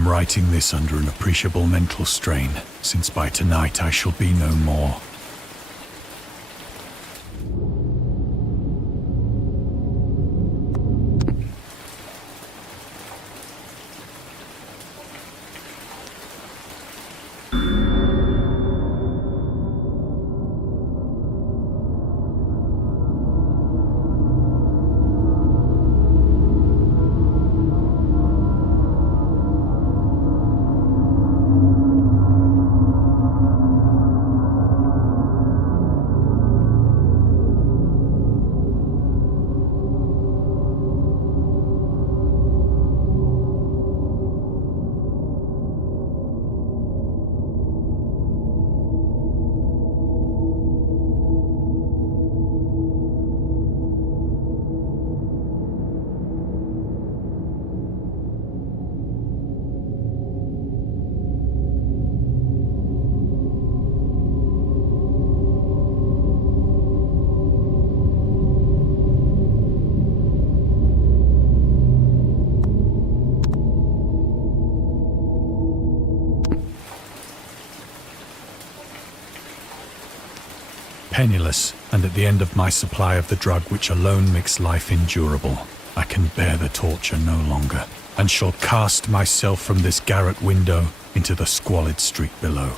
am writing this under an appreciable mental strain, since by tonight I shall be no more. Penniless, and at the end of my supply of the drug which alone makes life endurable, I can bear the torture no longer, and shall cast myself from this garret window into the squalid street below.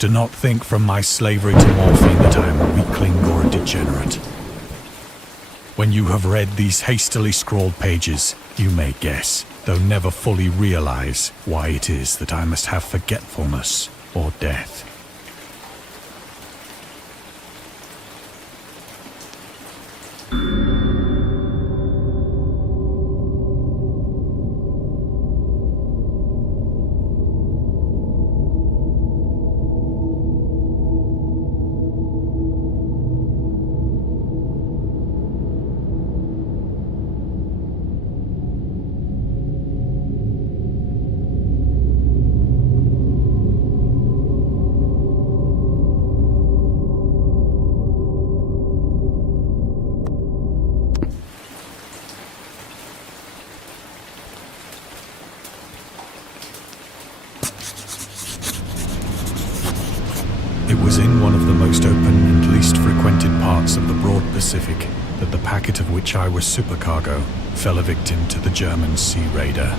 Do not think from my slavery to morphine that I am a weakling or a degenerate. When you have read these hastily scrawled pages, you may guess, though never fully realize, why it is that I must have forgetfulness or death. It was in one of the most open and least frequented parts of the broad Pacific that the packet of which I was supercargo fell a victim to the German sea raider.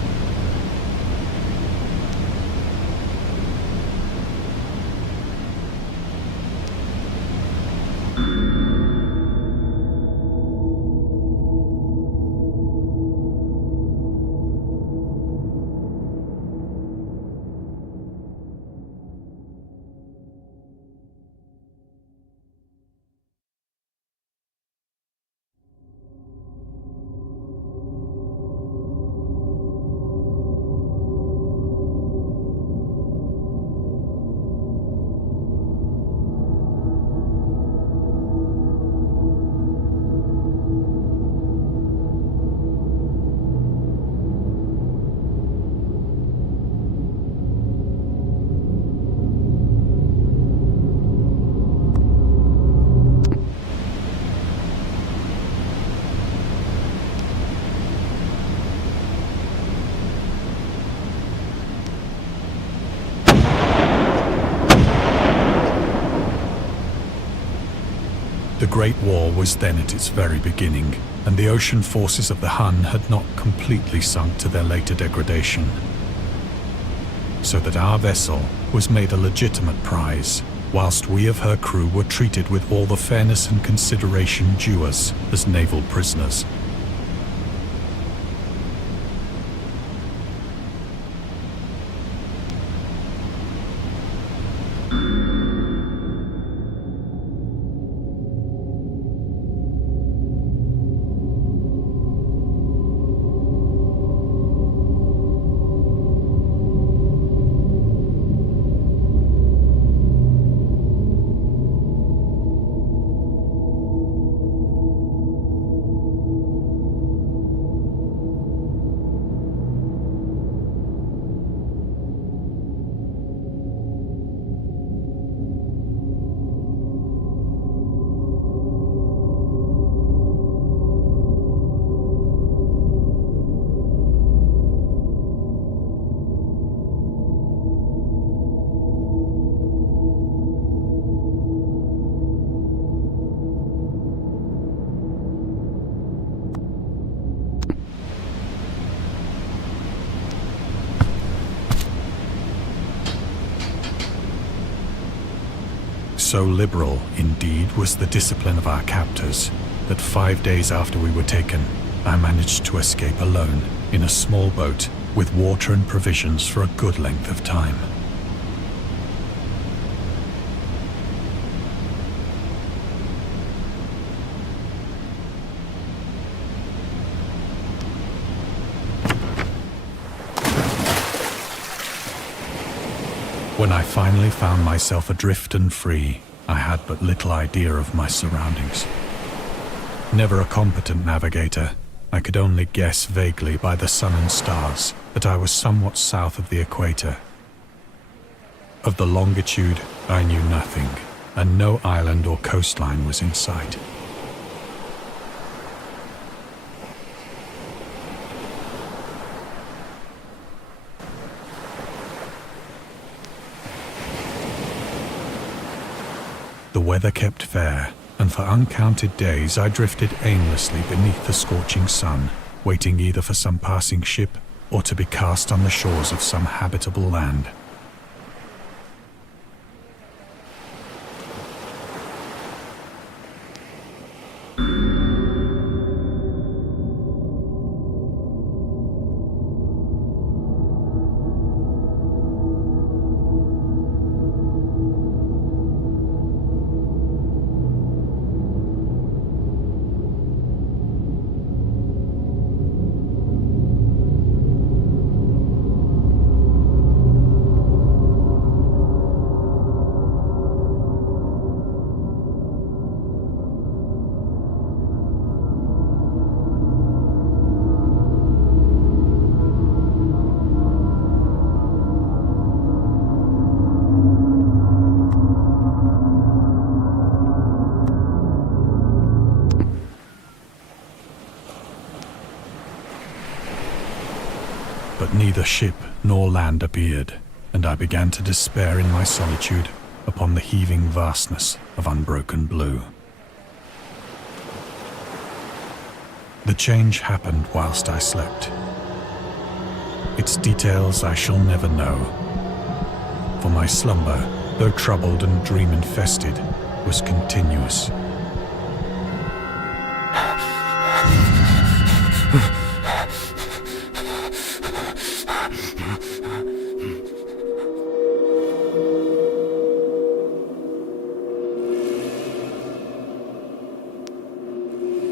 The Great War was then at its very beginning, and the ocean forces of the Hun had not completely sunk to their later degradation. So that our vessel was made a legitimate prize, whilst we of her crew were treated with all the fairness and consideration due us as naval prisoners. So liberal, indeed, was the discipline of our captors that 5 days after we were taken, I managed to escape alone in a small boat with water and provisions for a good length of time. When I finally found myself adrift and free, I had but little idea of my surroundings. Never a competent navigator, I could only guess vaguely by the sun and stars that I was somewhat south of the equator. Of the longitude, I knew nothing, and no island or coastline was in sight. The weather kept fair, and for uncounted days I drifted aimlessly beneath the scorching sun, waiting either for some passing ship or to be cast on the shores of some habitable land. But neither ship nor land appeared, and I began to despair in my solitude upon the heaving vastness of unbroken blue. The change happened whilst I slept. Its details I shall never know, for my slumber, though troubled and dream-infested, was continuous.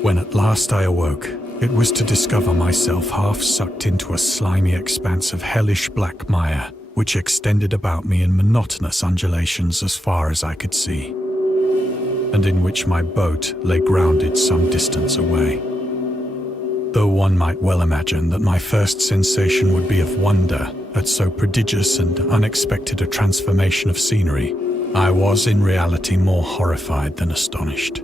When at last I awoke, it was to discover myself half sucked into a slimy expanse of hellish black mire, which extended about me in monotonous undulations as far as I could see, and in which my boat lay grounded some distance away. Though one might well imagine that my first sensation would be of wonder at so prodigious and unexpected a transformation of scenery, I was in reality more horrified than astonished.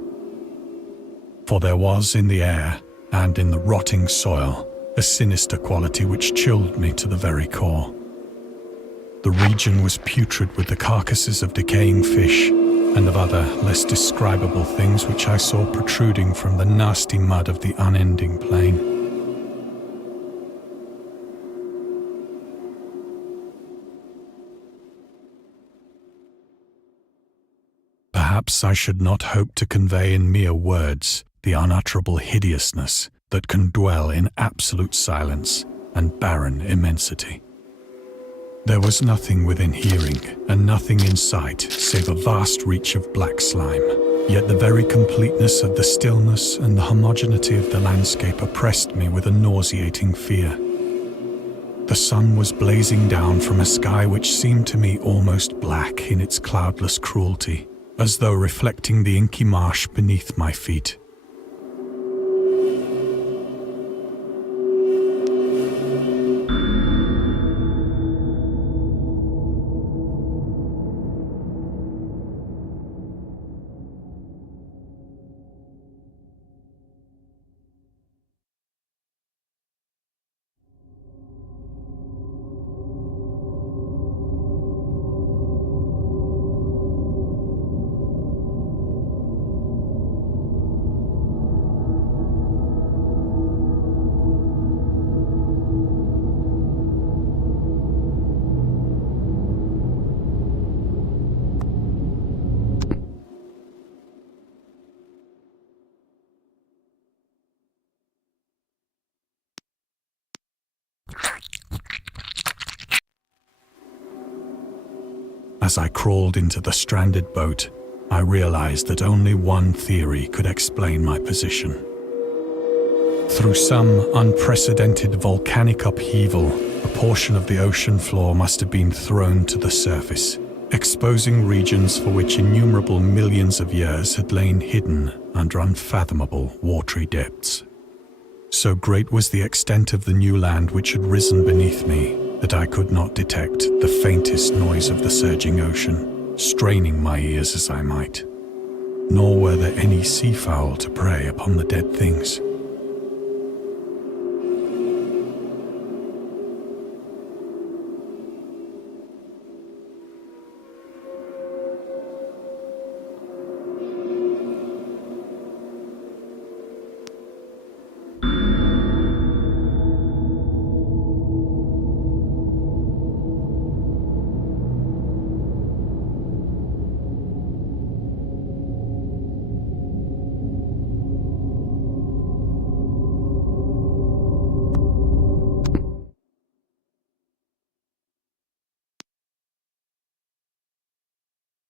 For there was in the air, and in the rotting soil, a sinister quality which chilled me to the very core. The region was putrid with the carcasses of decaying fish, and of other, less describable things which I saw protruding from the nasty mud of the unending plain. Perhaps I should not hope to convey in mere words the unutterable hideousness that can dwell in absolute silence and barren immensity. There was nothing within hearing and nothing in sight save a vast reach of black slime, yet the very completeness of the stillness and the homogeneity of the landscape oppressed me with a nauseating fear. The sun was blazing down from a sky which seemed to me almost black in its cloudless cruelty, as though reflecting the inky marsh beneath my feet. As I crawled into the stranded boat, I realized that only one theory could explain my position. Through some unprecedented volcanic upheaval, a portion of the ocean floor must have been thrown to the surface, exposing regions for which innumerable millions of years had lain hidden under unfathomable watery depths. So great was the extent of the new land which had risen beneath me that I could not detect the faintest noise of the surging ocean, straining my ears as I might. Nor were there any seafowl to prey upon the dead things.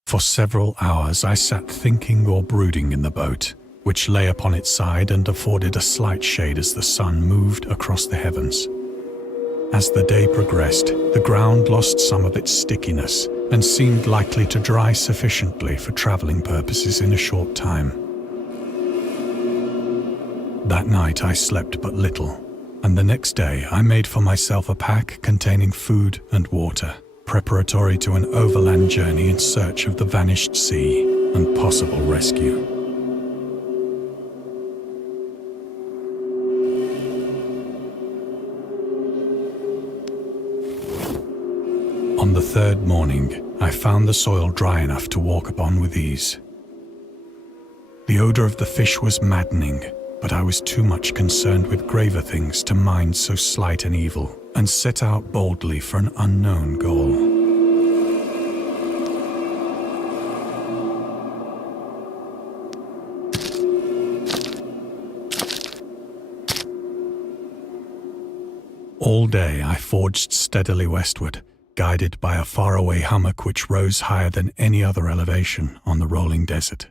For several hours I sat thinking or brooding in the boat, which lay upon its side and afforded a slight shade as the sun moved across the heavens. As the day progressed, the ground lost some of its stickiness and seemed likely to dry sufficiently for traveling purposes in a short time. That night I slept but little, and the next day I made for myself a pack containing food and water, preparatory to an overland journey in search of the vanished sea and possible rescue. On the third morning, I found the soil dry enough to walk upon with ease. The odor of the fish was maddening, but I was too much concerned with graver things to mind so slight an evil, and set out boldly for an unknown goal. All day I forged steadily westward, guided by a faraway hummock which rose higher than any other elevation on the rolling desert.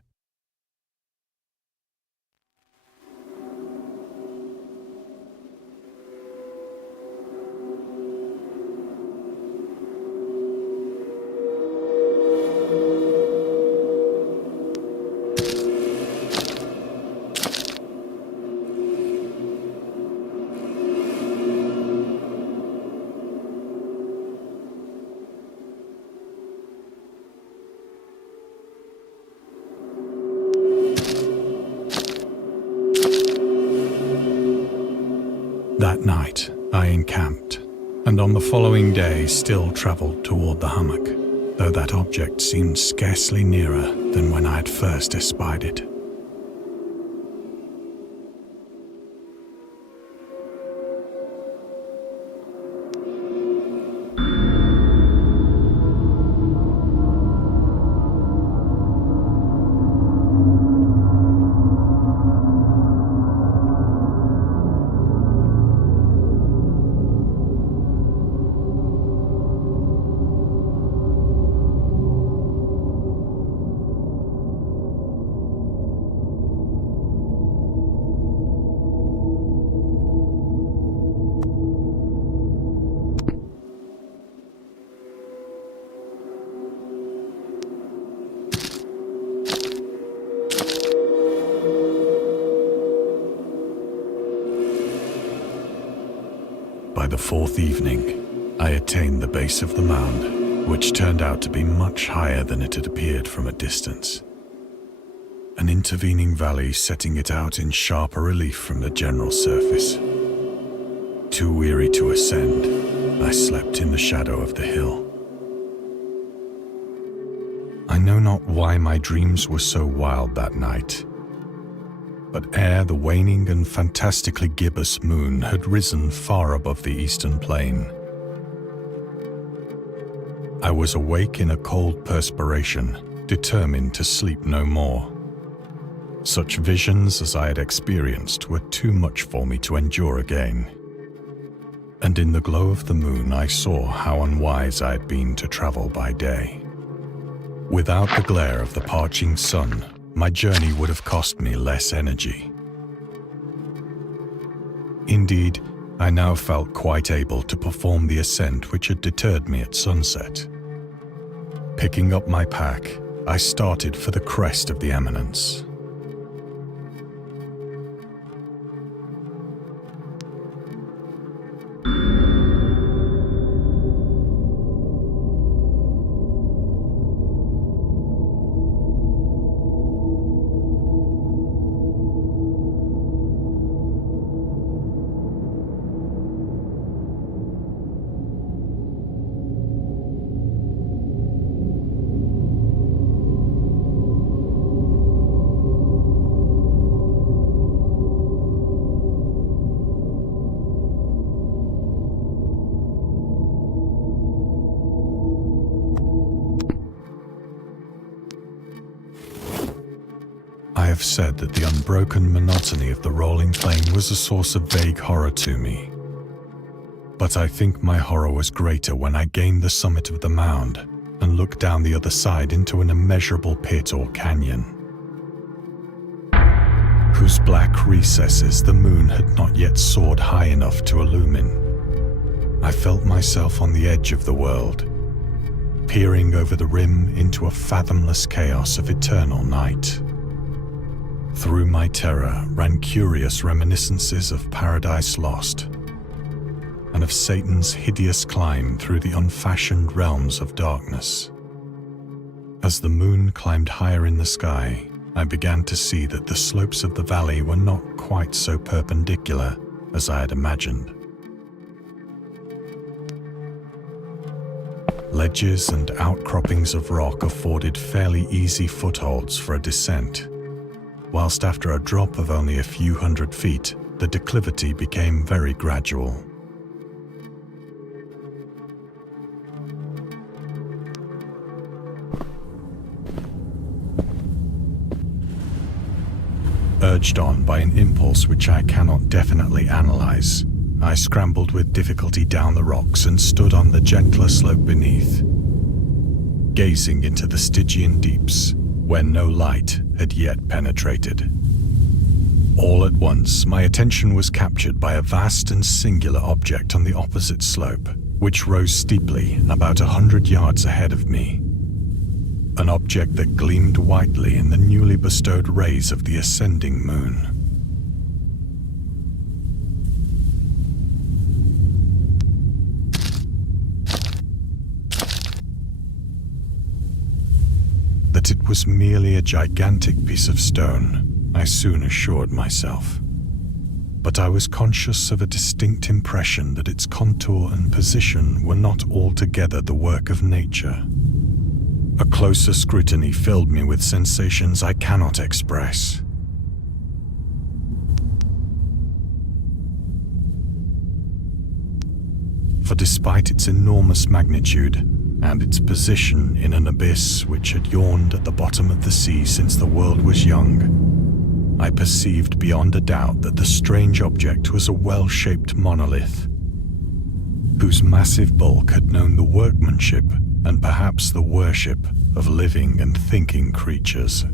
That night, I encamped, and on the following day still travelled toward the hummock, though that object seemed scarcely nearer than when I had first espied it. By the fourth evening, I attained the base of the mound, which turned out to be much higher than it had appeared from a distance. An intervening valley setting it out in sharper relief from the general surface. Too weary to ascend, I slept in the shadow of the hill. I know not why my dreams were so wild that night, but ere the waning and fantastically gibbous moon had risen far above the eastern plain, I was awake in a cold perspiration, determined to sleep no more. Such visions as I had experienced were too much for me to endure again. And in the glow of the moon I saw how unwise I had been to travel by day. Without the glare of the parching sun, my journey would have cost me less energy. Indeed, I now felt quite able to perform the ascent which had deterred me at sunset. Picking up my pack, I started for the crest of the eminence. I have said that the unbroken monotony of the rolling plain was a source of vague horror to me. But I think my horror was greater when I gained the summit of the mound and looked down the other side into an immeasurable pit or canyon, whose black recesses the moon had not yet soared high enough to illumine. I felt myself on the edge of the world, peering over the rim into a fathomless chaos of eternal night. Through my terror ran curious reminiscences of Paradise Lost and of Satan's hideous climb through the unfashioned realms of darkness. As the moon climbed higher in the sky, I began to see that the slopes of the valley were not quite so perpendicular as I had imagined. Ledges and outcroppings of rock afforded fairly easy footholds for a descent, whilst after a drop of only a few hundred feet, the declivity became very gradual. Urged on by an impulse which I cannot definitely analyze, I scrambled with difficulty down the rocks and stood on the gentler slope beneath, gazing into the Stygian deeps, where no light had yet penetrated. All at once, my attention was captured by a vast and singular object on the opposite slope, which rose steeply about 100 yards ahead of me. An object that gleamed whitely in the newly bestowed rays of the ascending moon. That it was merely a gigantic piece of stone, I soon assured myself. But I was conscious of a distinct impression that its contour and position were not altogether the work of nature. A closer scrutiny filled me with sensations I cannot express. For despite its enormous magnitude, and its position in an abyss which had yawned at the bottom of the sea since the world was young, I perceived beyond a doubt that the strange object was a well-shaped monolith, whose massive bulk had known the workmanship and perhaps the worship of living and thinking creatures.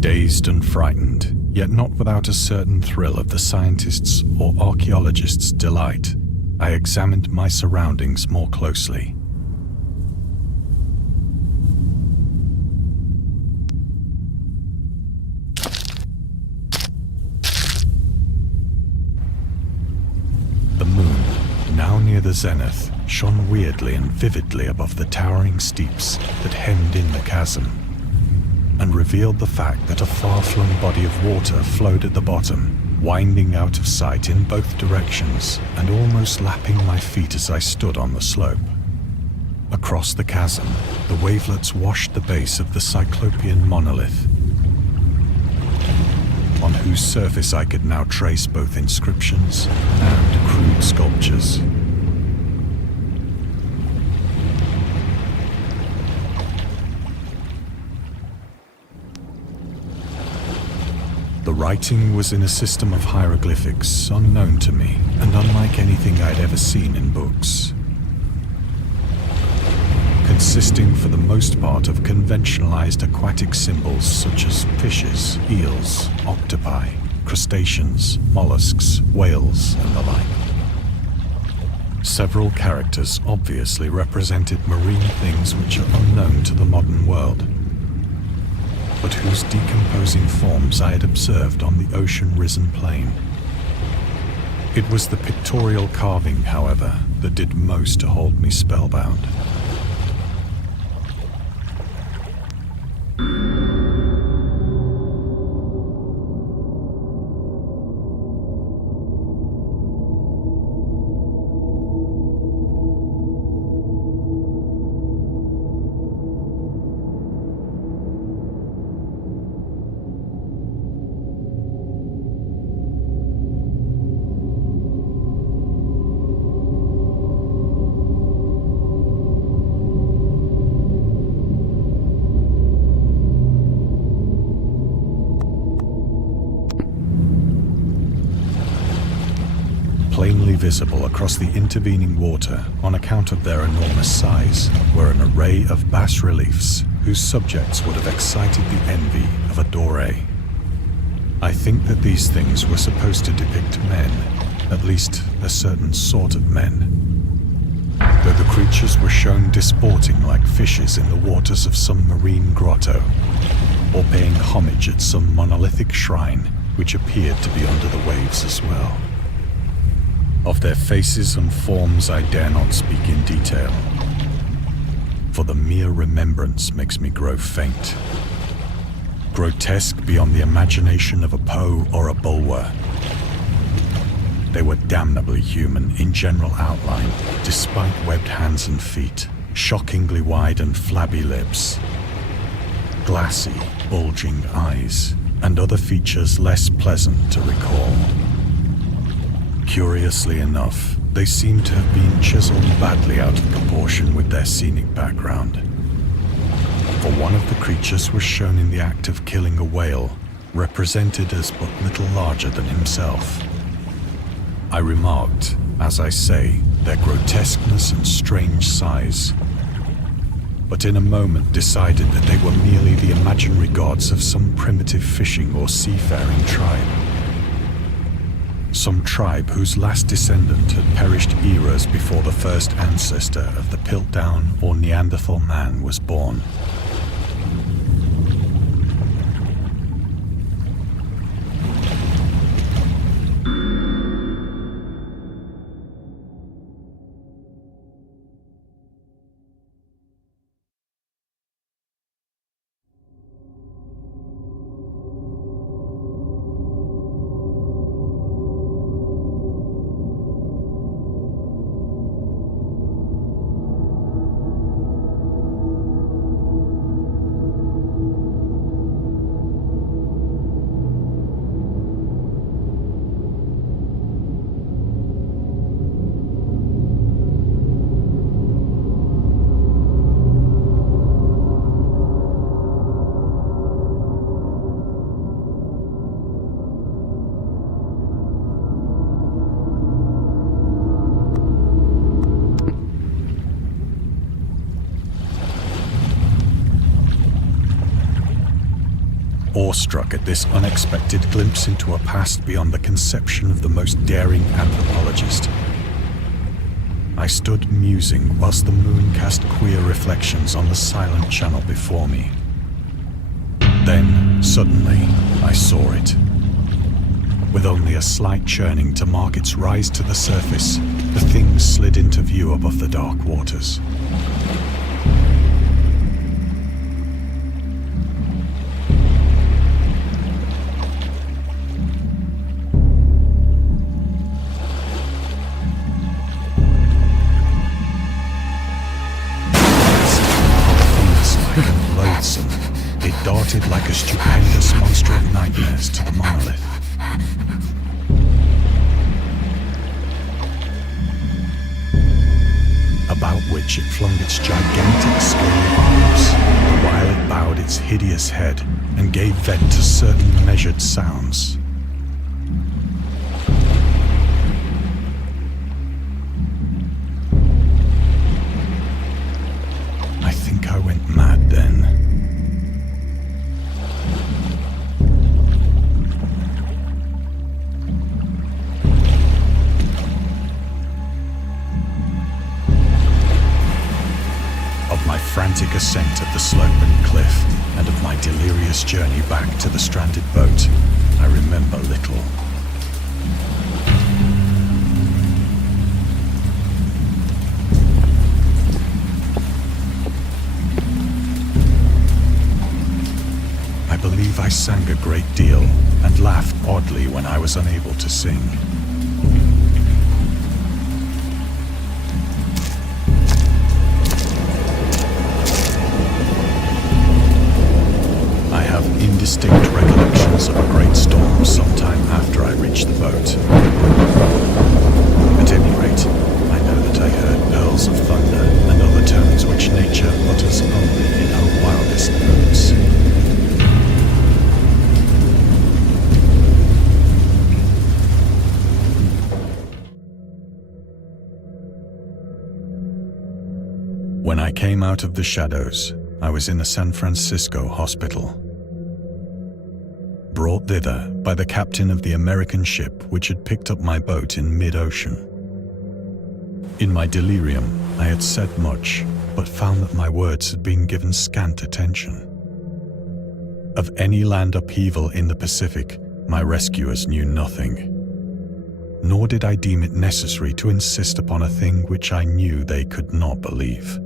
Dazed and frightened, yet not without a certain thrill of the scientist's or archaeologist's delight, I examined my surroundings more closely. The moon, now near the zenith, shone weirdly and vividly above the towering steeps that hemmed in the chasm, and revealed the fact that a far-flung body of water flowed at the bottom, winding out of sight in both directions and almost lapping my feet as I stood on the slope. Across the chasm, the wavelets washed the base of the cyclopean monolith, on whose surface I could now trace both inscriptions and crude sculptures. The writing was in a system of hieroglyphics unknown to me and unlike anything I'd ever seen in books. consisting for the most part of conventionalized aquatic symbols such as fishes, eels, octopi, crustaceans, mollusks, whales, and the like. Several characters obviously represented marine things which are unknown to the modern world, but whose decomposing forms I had observed on the ocean-risen plain. It was the pictorial carving, however, that did most to hold me spellbound. Plainly visible across the intervening water on account of their enormous size were an array of bas-reliefs whose subjects would have excited the envy of a Doré. I think that these things were supposed to depict men, at least a certain sort of men, though the creatures were shown disporting like fishes in the waters of some marine grotto, or paying homage at some monolithic shrine which appeared to be under the waves as well. Of their faces and forms I dare not speak in detail, for the mere remembrance makes me grow faint. Grotesque beyond the imagination of a Poe or a Bulwer. They were damnably human in general outline, despite webbed hands and feet, shockingly wide and flabby lips, glassy, bulging eyes, and other features less pleasant to recall. Curiously enough, they seem to have been chiseled badly out of proportion with their scenic background. For one of the creatures was shown in the act of killing a whale, represented as but little larger than himself. I remarked, as I say, their grotesqueness and strange size, but in a moment decided that they were merely the imaginary gods of some primitive fishing or seafaring tribe. Some tribe whose last descendant had perished eras before the first ancestor of the Piltdown or Neanderthal man was born. Awestruck at this unexpected glimpse into a past beyond the conception of the most daring anthropologist, I stood musing whilst the moon cast queer reflections on the silent channel before me. Then, suddenly, I saw it. With only a slight churning to mark its rise to the surface, the thing slid into view above the dark waters. It darted like a stupendous monster of nightmares to the monolith. About which it flung its gigantic scaly arms, while it bowed its hideous head and gave vent to certain measured sounds. I ascent of the sloping cliff and of my delirious journey back to the stranded boat, I remember little. I believe I sang a great deal and laughed oddly when I was unable to sing. I have indistinct recollections of a great storm sometime after I reached the boat. At any rate, I know that I heard pearls of thunder and other tones which nature utters only in her wildest moods. When I came out of the shadows, I was in a San Francisco hospital, brought thither by the captain of the American ship which had picked up my boat in mid-ocean. In my delirium, I had said much, but found that my words had been given scant attention. Of any land upheaval in the Pacific, my rescuers knew nothing, nor did I deem it necessary to insist upon a thing which I knew they could not believe.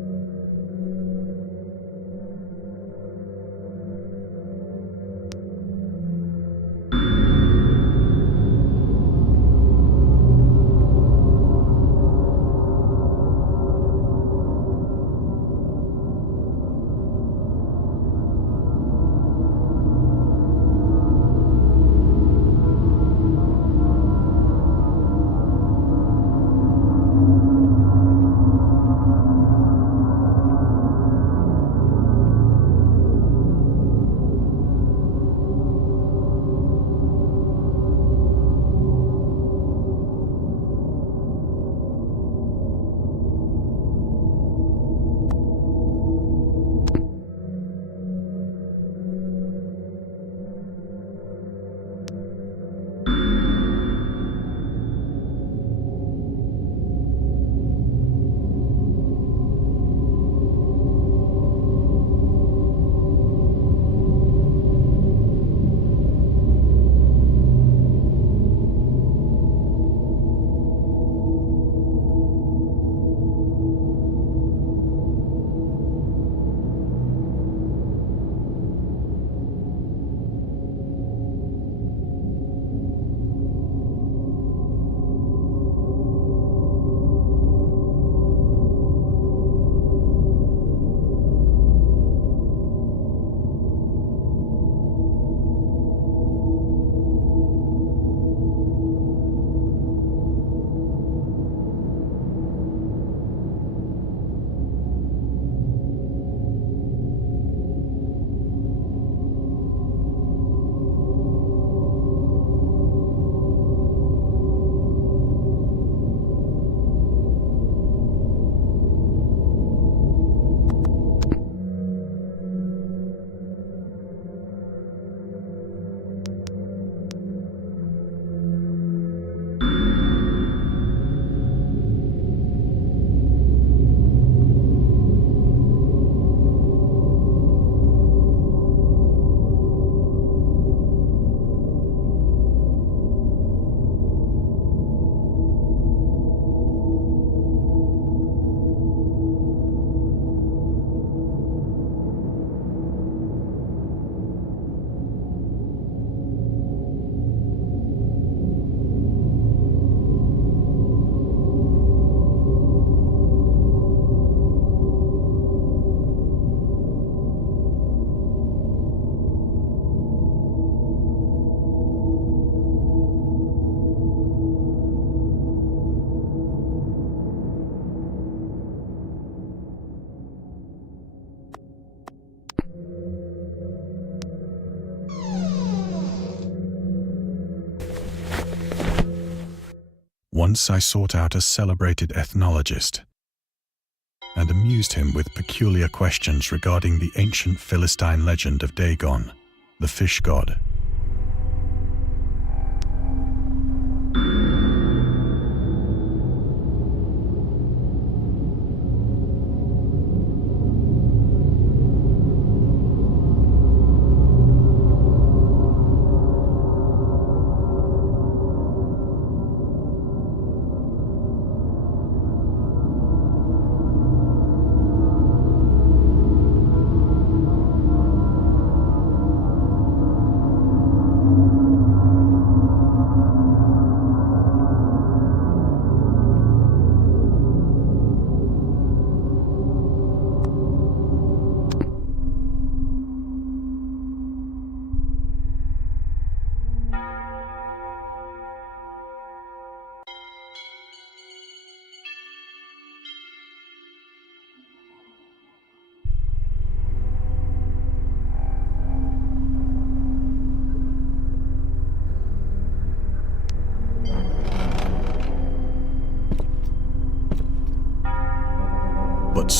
Once I sought out a celebrated ethnologist and amused him with peculiar questions regarding the ancient Philistine legend of Dagon, the fish god.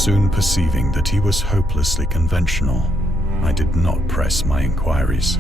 soon perceiving that he was hopelessly conventional, I did not press my inquiries.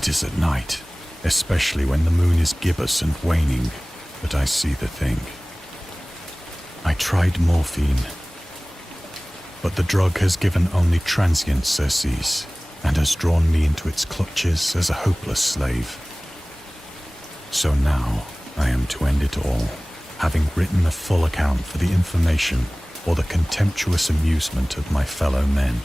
It is at night, especially when the moon is gibbous and waning, that I see the thing. I tried morphine, but the drug has given only transient surcease and has drawn me into its clutches as a hopeless slave. So now I am to end it all, having written a full account for the information or the contemptuous amusement of my fellow men.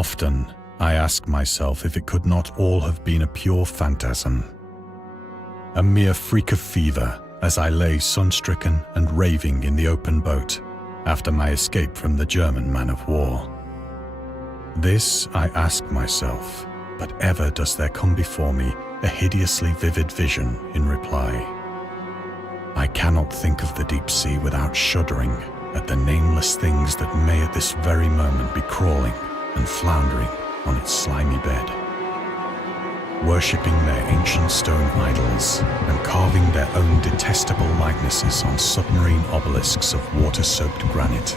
Often, I ask myself if it could not all have been a pure phantasm. A mere freak of fever as I lay sun-stricken and raving in the open boat after my escape from the German man-of-war. This I ask myself, but ever does there come before me a hideously vivid vision in reply. I cannot think of the deep sea without shuddering at the nameless things that may at this very moment be crawling and floundering on its slimy bed, worshipping their ancient stone idols and carving their own detestable likenesses on submarine obelisks of water-soaked granite.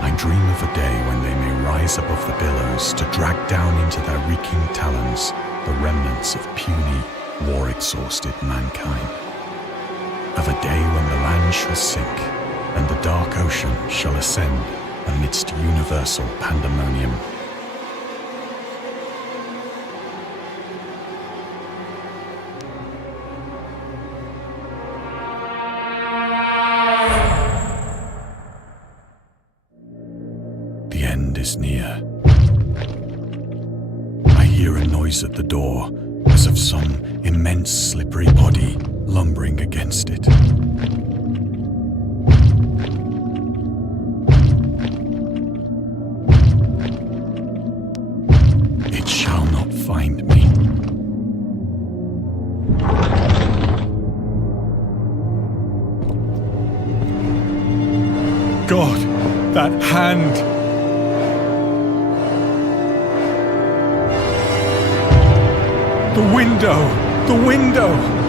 I dream of a day when they may rise above the billows to drag down into their reeking talons the remnants of puny, war-exhausted mankind. Of a day when the land shall sink and the dark ocean shall ascend amidst universal pandemonium. The end is near. I hear a noise at the door, as of some immense slippery body lumbering against it. It shall not find me. God, that hand! The window! The window!